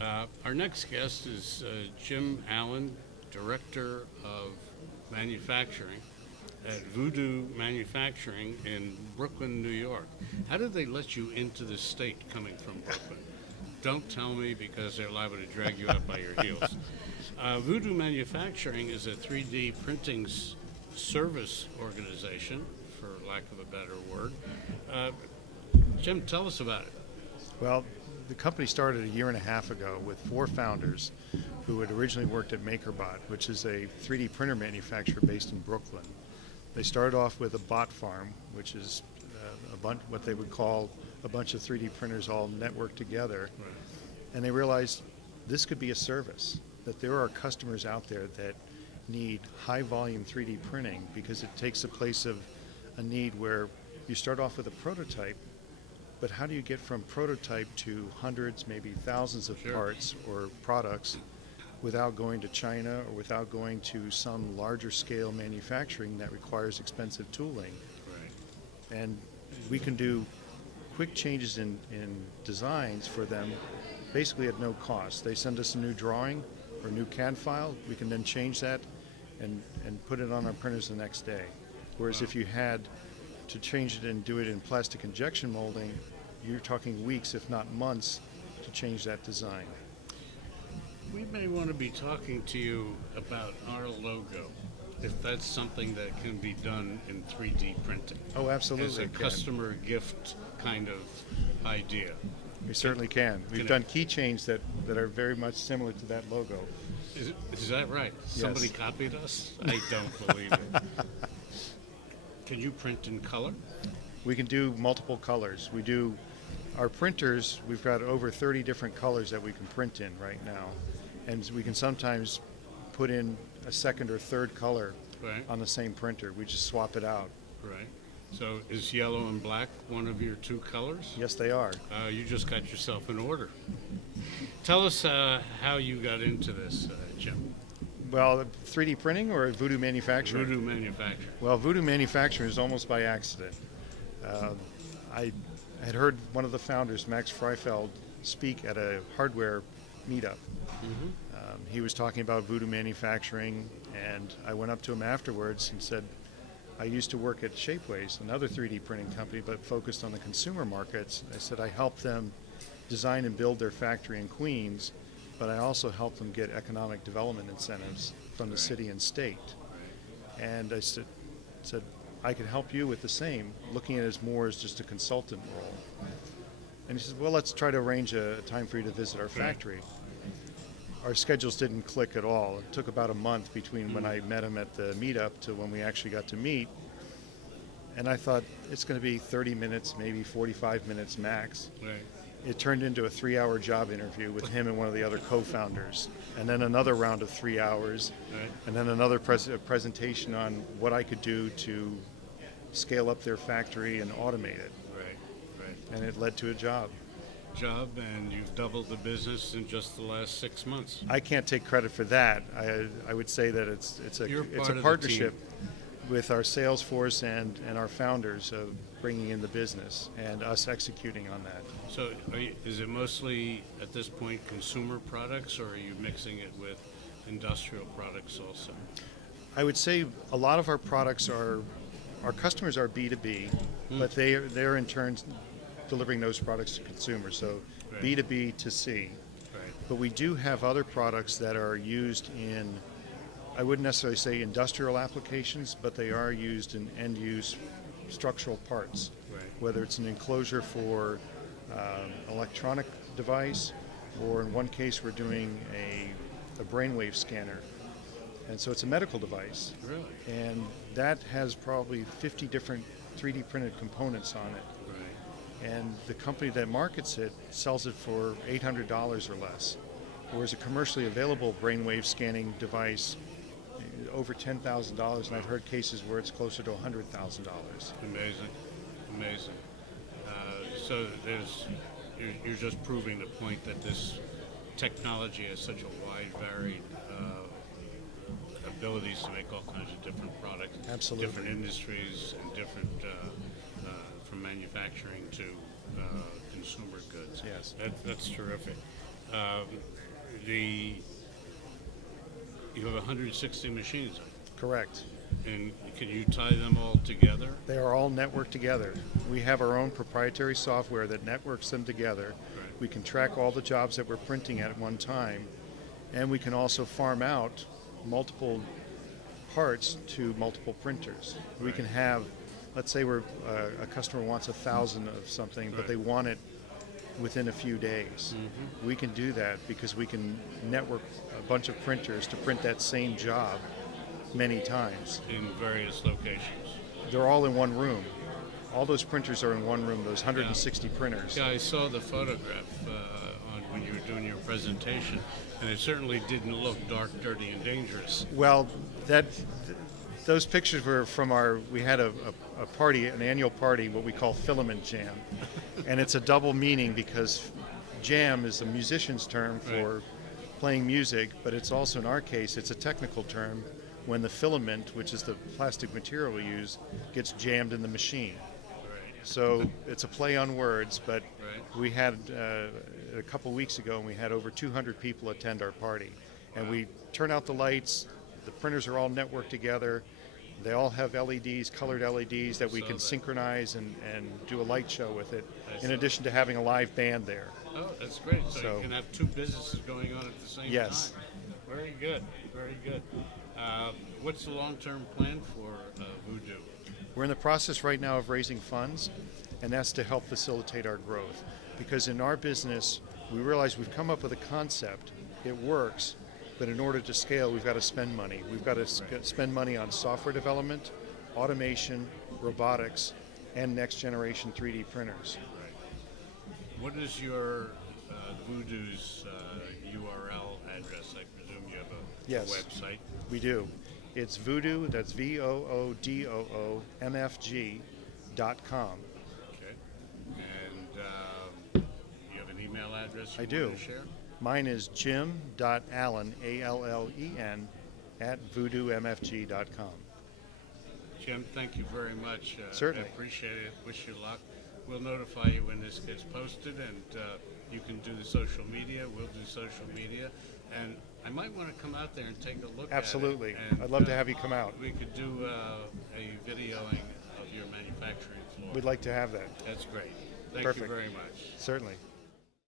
Our next guest is Jim Allen, Director of Manufacturing at Voodoo Manufacturing in Brooklyn, New York. How did they let you into the state coming from Brooklyn? Don't tell me because they're liable to drag you up by your heels. Voodoo Manufacturing is a 3D printing service organization, for lack of a better word. Jim, tell us about it. Well, the company started a year and a half ago with four founders who had originally worked at MakerBot, which is a 3D printer manufacturer based in Brooklyn. They started off with a bot farm, which is what they would call a bunch of 3D printers all networked together. Right. And they realized this could be a service, that there are customers out there that need high volume 3D printing because it takes the place of a need where you start off with a prototype, but how do you get from prototype to hundreds, maybe thousands of parts or products without going to China or without going to some larger scale manufacturing that requires expensive tooling? Right. And we can do quick changes in designs for them basically at no cost. They send us a new drawing or a new CAD file. We can then change that and put it on our printers the next day. Whereas if you had to change it and do it in plastic injection molding, you're talking weeks, if not months, to change that design. We may want to be talking to you about our logo, if that's something that can be done in 3D printing. Oh, absolutely. As a customer gift kind of idea. We certainly can. We've done keychains that are very much similar to that logo. Is that right? Yes. Somebody copied us? I don't believe it. Can you print in color? We can do multiple colors. We do our printers, we've got over 30 different colors that we can print in right now. And we can sometimes put in a second or third color on the same printer. We just swap it out. Right. So is yellow and black one of your two colors? Yes, they are. You just got yourself an order. Tell us how you got into this, Jim. Well, 3D printing or Voodoo Manufacturing? Voodoo Manufacturing. Well, Voodoo Manufacturing is almost by accident. I had heard one of the founders, Max Freifeld, speak at a hardware meetup. Mm-hmm. He was talking about Voodoo Manufacturing, and I went up to him afterwards and said, I used to work at Shapeways, another 3D printing company, but focused on the consumer markets. I said I helped them design and build their factory in Queens, but I also helped them get economic development incentives from the city and state. And I said, I could help you with the same, looking at it as more as just a consultant role. And he said, well, let's try to arrange a time for you to visit our factory. Our schedules didn't click at all. It took about a month between when I met him at the meetup to when we actually got to meet. And I thought, it's going to be 30 minutes, maybe 45 minutes max. Right. It turned into a 3-hour job interview with him and one of the other co-founders. And then another round of 3 hours. Right. And then another presentation on what I could do to scale up their factory and automate it. Right. And it led to a job. And you've doubled the business in just the last 6 months. I can't take credit for that. I would say that it's a partnership with our sales force and our founders of bringing in the business and us executing on that. So is it mostly, at this point, consumer products, or are you mixing it with industrial products also? I would say a lot of our products our customers are B2B, but they're in turn delivering those products to consumers, so B2B to C. Right. But we do have other products that are used in, I wouldn't necessarily say industrial applications, but they are used in end-use structural parts, whether it's an enclosure for electronic device, or in one case we're doing a brainwave scanner. And so it's a medical device. Really? And that has probably 50 different 3D printed components on it. And the company that markets it sells it for $800 or less, whereas a commercially available brainwave scanning device over $10,000, and I've heard cases where it's closer to $100,000. Amazing. So you're just proving the point that this technology has such a wide, varied abilities to make all kinds of different products, Absolutely. different industries, and different from manufacturing to consumer goods. Yes. That's terrific. Um, the you have 160 machines, Correct. and can you tie them all together? They are all networked together. We have our own proprietary software that networks them together. Right. We can track all the jobs that we're printing at one time, and we can also farm out multiple parts to multiple printers. We Right. can have, let's say a customer wants 1,000 of something, but Right. they want it within a few days. We can do that because we can network a bunch of printers to print that same job many times. In various locations. They're all in one room. All those printers are in one room, those 160 printers. Yeah, I saw the photograph on when you were doing your presentation, and it certainly didn't look dark, dirty, and dangerous. Well, those pictures were from we had a party, an annual party, what we call Filament Jam. And it's a double meaning because jam is a musician's term for playing music, but it's also, in our case, it's a technical term when the filament, which is the plastic material we use, gets jammed in the machine. Right. So it's a play on words, but Right. we had a couple weeks ago, and we had over 200 people attend our party. And we turn out the lights, the printers are all networked together, they all have LEDs, colored LEDs that we Saw can that. synchronize and do a light show with it, I in saw addition to having a live band there. Oh, that's great. So, So- you can have two businesses going on at the same Yes. time. Very good. Very good. What's the long-term plan for Voodoo? We're in the process right now of raising funds, and that's to help facilitate our growth. Because in our business, we realize we've come up with a concept, it works, but in order to scale, we've got to spend money. We've got to spend money on software development, automation, robotics, and next generation 3D printers. What is your Voodoo's URL address? I presume you have a Yes. website. We do. It's Voodoo, that's VOODOOMFG.com. Okay. And you have an email address you I want do. to share? Mine is jim.allen, ALLEN, at voodooMFG.com. Jim, thank you very much. Certainly. I appreciate it. Wish you luck. We'll notify you when this gets posted, and you can do the social media. We'll do social media. And I might want to come out there and take a look Absolutely. at it. And, I'd love to have you come out. We could do a videoing of your manufacturing floor. We'd like to have that. That's great. Thank Perfect. you very much. Certainly.